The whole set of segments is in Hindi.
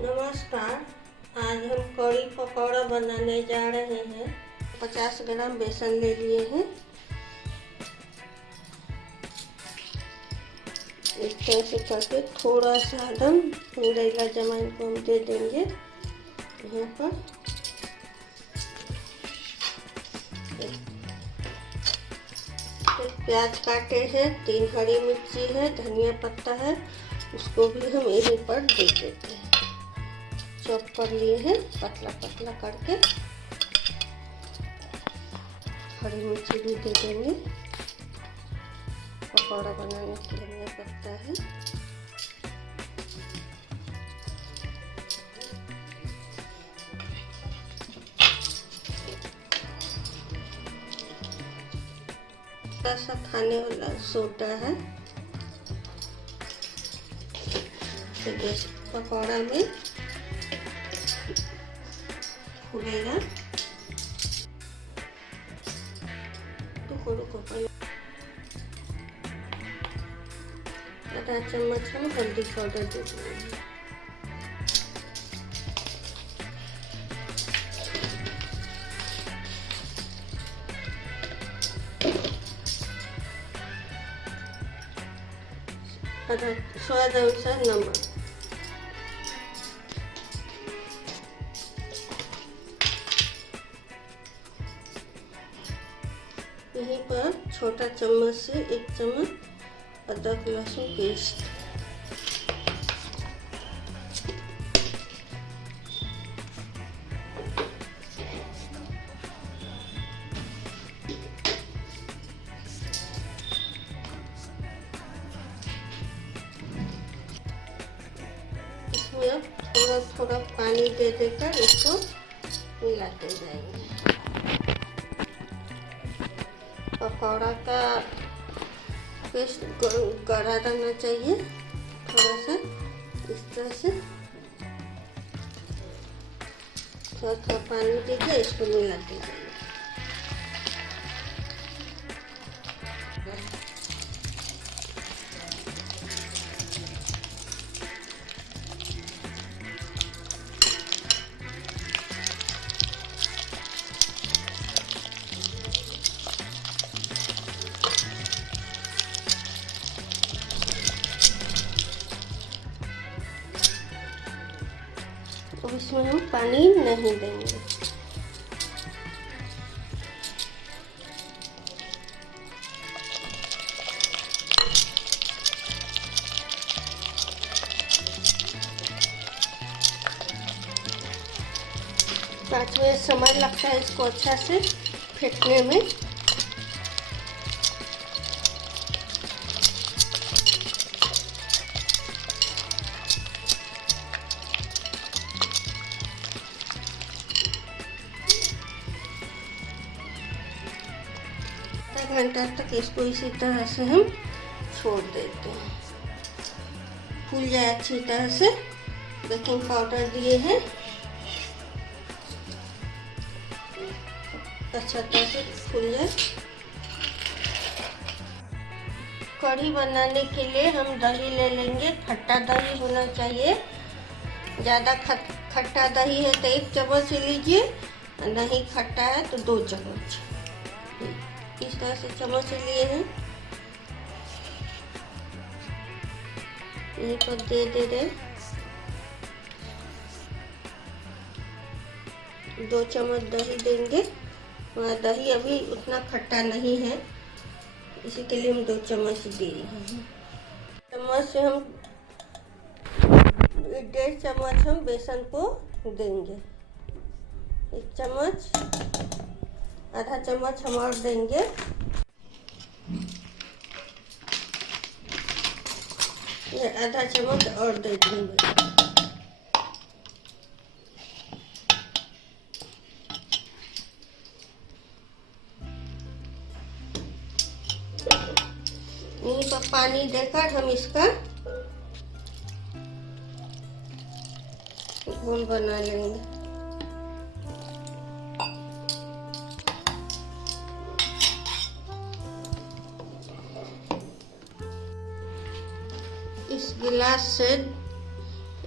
नमस्कार। आज हम कढ़ी पकौड़ा बनाने जा रहे हैं। 50 ग्राम बेसन ले लिए हैं। इस तरह से करके थोड़ा सा एकदम रैला जमाइन को हम दे देंगे यहाँ पर। प्याज काटे हैं, 3 हरी मिर्ची है, धनिया पत्ता है, उसको भी हम यहीं पर दे देते हैं। चॉप कर लिए हैं पतला पतला करके। हरी मिर्ची भी दे देंगे, पकौड़ा बनाने के लिए धनिया पत्ता है। थोड़ा सा खाने वाला सोडा है। तो पकौड़ा में फूलेगा। तो आधा चम्मच हम हल्दी पाउडर दे देंगे। आधा स्वाद अनुसार नमक। यहीं पर छोटा चम्मच से 1 चम्मच अदरक लहसुन पेस्ट। इसमें अब थोड़ा थोड़ा पानी दे देकर इसको मिलाते जाएंगे। पकौड़ा का पेस्ट गाढ़ा रहना चाहिए, थोड़ा सा इस तरह से। थोड़ा थोड़ा पानी देकर इसको मिलाते जाइए। अब इसमें हम पानी नहीं देंगे। पाँच मिनट समय लगता है इसको अच्छा से फेंटने में। आधा घंटा तक इसको इसी तरह से हम छोड़ देते हैं। फूल जाए अच्छी तरह से। बेकिंग पाउडर दिए हैं, अच्छा तरह से फूल जाए। कढ़ी बनाने के लिए हम दही ले लेंगे। खट्टा दही होना चाहिए। ज़्यादा खट्टा दही है तो 1 चम्मच लीजिए, नहीं खट्टा है तो 2 चम्मच। इस तरह से चम्मच लिए हैं, यहीं पर दे रहे। 2 चम्मच दही देंगे। वहाँ दही अभी उतना खट्टा नहीं है, इसी के लिए हम 2 चम्मच दे रहे हैं। चम्मच से हम 1.5 चम्मच हम बेसन को देंगे। 1 चम्मच, आधा चम्मच हम और देंगे। ये आधा चम्मच और दे देंगे। यहीं पर पानी देकर हम इसका घोल बना लेंगे। इस गिलास से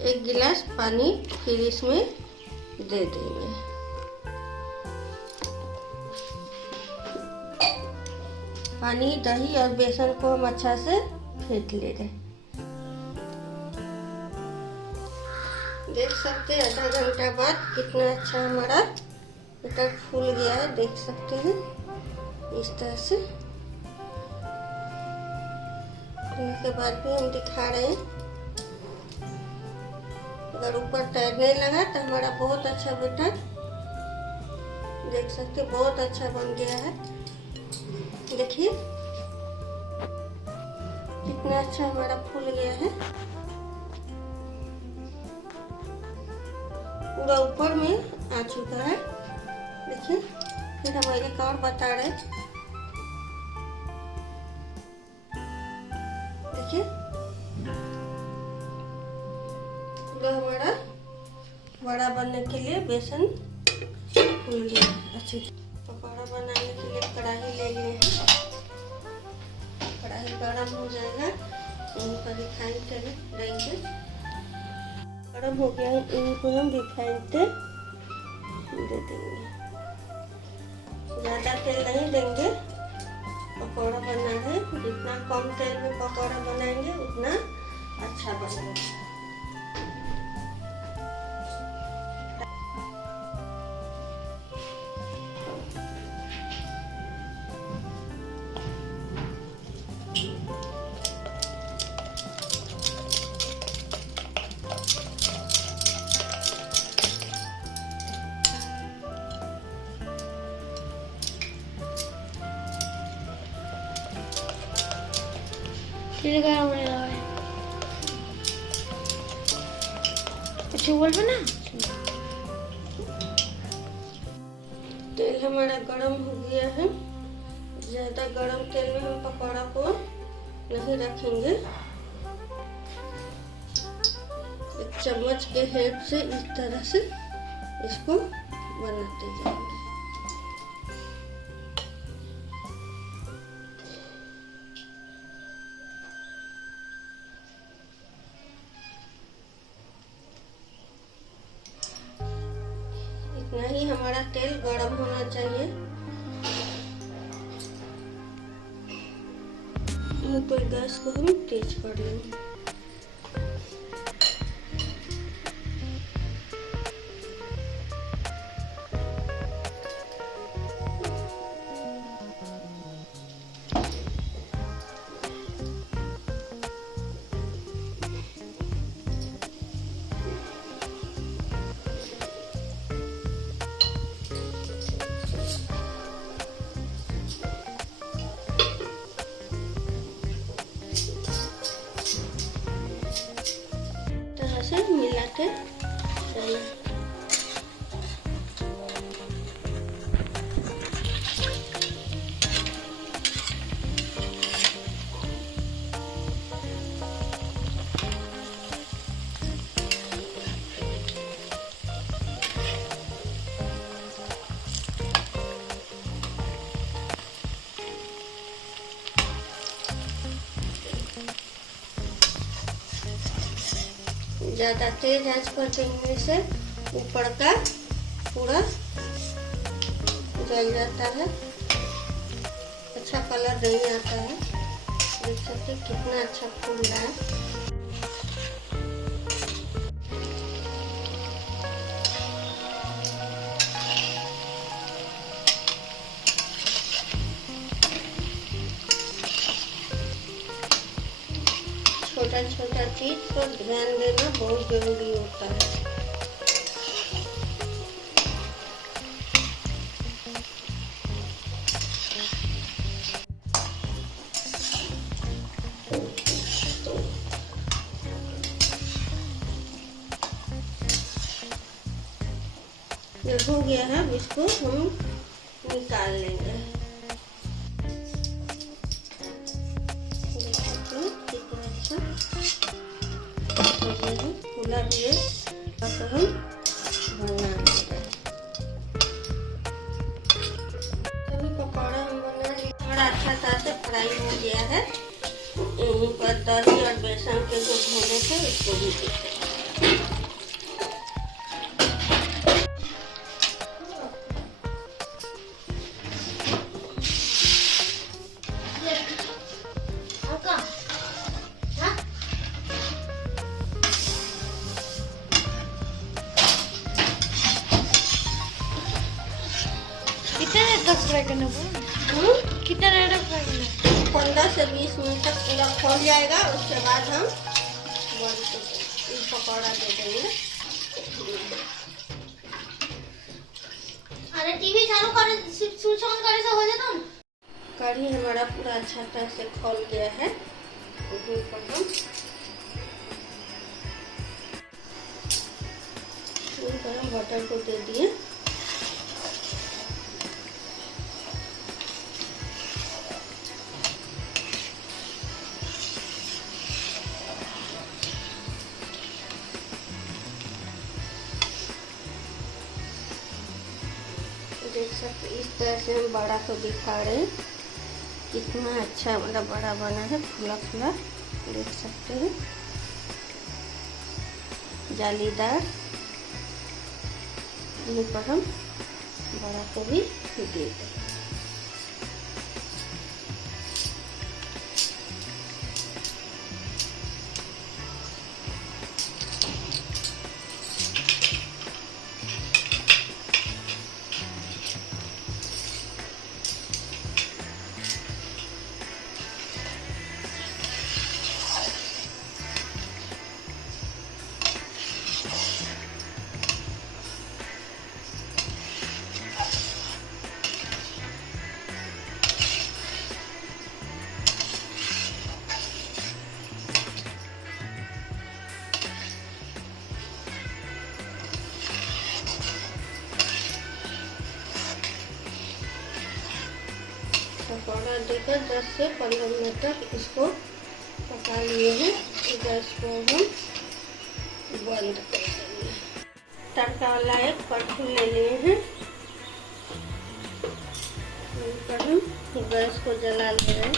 1 गिलास पानी फिर इसमें दे देंगे। पानी, दही और बेसन को हम अच्छा से फेंट ले रहे। देख सकते हैं आधा घंटा बाद कितना अच्छा हमारा बैटर फूल गया है, देख सकते हैं इस तरह से। के बाद भी हम दिखा रहे हैं, अगर ऊपर तैरने लगा तो हमारा बहुत अच्छा बैटर देख सकते हैं, बहुत अच्छा बन गया है। देखिए कितना अच्छा हमारा फूल गया है, पूरा ऊपर में आ चुका है। देखिए फिर हम एक और बता रहे, देखिए पूरा हमारा बड़ा बनने के लिए बेसन फूल गया अच्छे। पकौड़ा बनाने के लिए कढ़ाई ले लिए हैं, कढ़ाई गरम हो जाएगा, इन पर रिफाइंड तेल देंगे। गरम हो गया है, इनको हम रिफाइंड तेल दे देंगे। ज़्यादा तेल नहीं देंगे, पकौड़ा बनना है, जितना कम तेल में पकौड़ा बनाएंगे उतना अच्छा बनेगा। कुछ बोल ना। तेल हमारा गरम हो गया है, ज़्यादा गरम तेल में हम पकौड़ा को नहीं रखेंगे। एक चम्मच के हेल्प से इस तरह से इसको बनाते जाएंगे। इतना ही हमारा तेल गरम होना चाहिए। तो गैस को हम तेज कर लेंगे। मिला के चलिए ज़्यादा तेज आंच पर देने से ऊपर का पूरा जल जाता है, अच्छा कलर नहीं आता है। देख सकते हैं कितना अच्छा फूल रहा है। छोटा छोटा चीज पर ध्यान देना बहुत जरूरी होता है। ये हो गया है, अब इसको हम निकाल लेंगे। खुला भी है, अब हम बना लेंगे। सभी पकौड़ा हम बना लिए, थोड़ा अच्छा तरह से फ्राई हो गया है। यहीं पर दही और बेसन के जो घोले थे उसको भी देते हैं। फ्राई करना पड़ा? कितना देर तक फ्राई करना? 15 से 20 मिनट तक पूरा खोल जाएगा। उसके बाद हम पकौड़ा दे देंगे। अरे टीवी चालू कर, स्विच ऑन करे से हो जाता ना। कढ़ी हमारा पूरा अच्छा तरह से खोल गया है। उसी पर हम गरम बटर को दे दिए। देख सकते इस तरह से हम बड़ा को दिखा रहे हैं। कितना अच्छा हमारा बड़ा बना है, फुला फुला देख सकते हैं, जालीदार। यहीं पर हम बड़ा को भी दे दें। पकौड़ा देकर 10 से 15 मिनट तक इसको पका लिए हैं। गैस को हम बंद कर देंगे। तड़का वाला एक कटोरी ले लिए हैं। पर हम गैस को जला ले रहे हैं।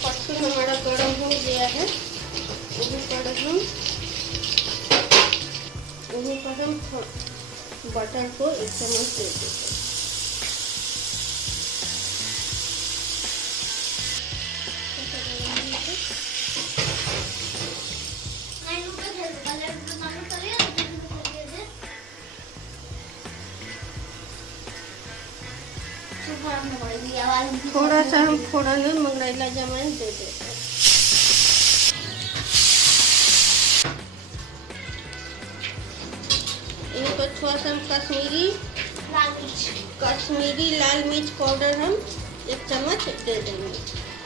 कटोरी हमारा गर्म हो गया है। वहीं पर हम बटर को 1 चम्मच दे देंगे। थोड़ा सा हम फोड़न में मंगरैला जमाइन दे देते हैं। इनको थोड़ा सा हम कश्मीरी लाल मिर्च पाउडर हम 1 चम्मच दे देंगे।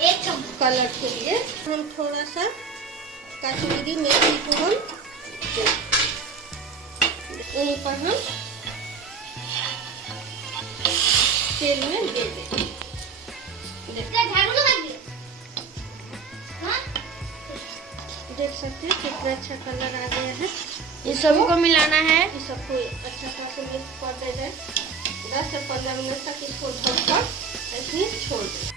1 चम्मच कलर के लिए हम थोड़ा सा कश्मीरी मेथी को हम दे, यहीं पर हम तेल में दे देंगे। देख सकते हैं कितना अच्छा कलर आ गया है। ये सबको मिलाना है। इस सबको अच्छा से मिक्स कर दे जाए। 10 से 15 मिनट तक इसको ढककर ऐसे ही छोड़ दें।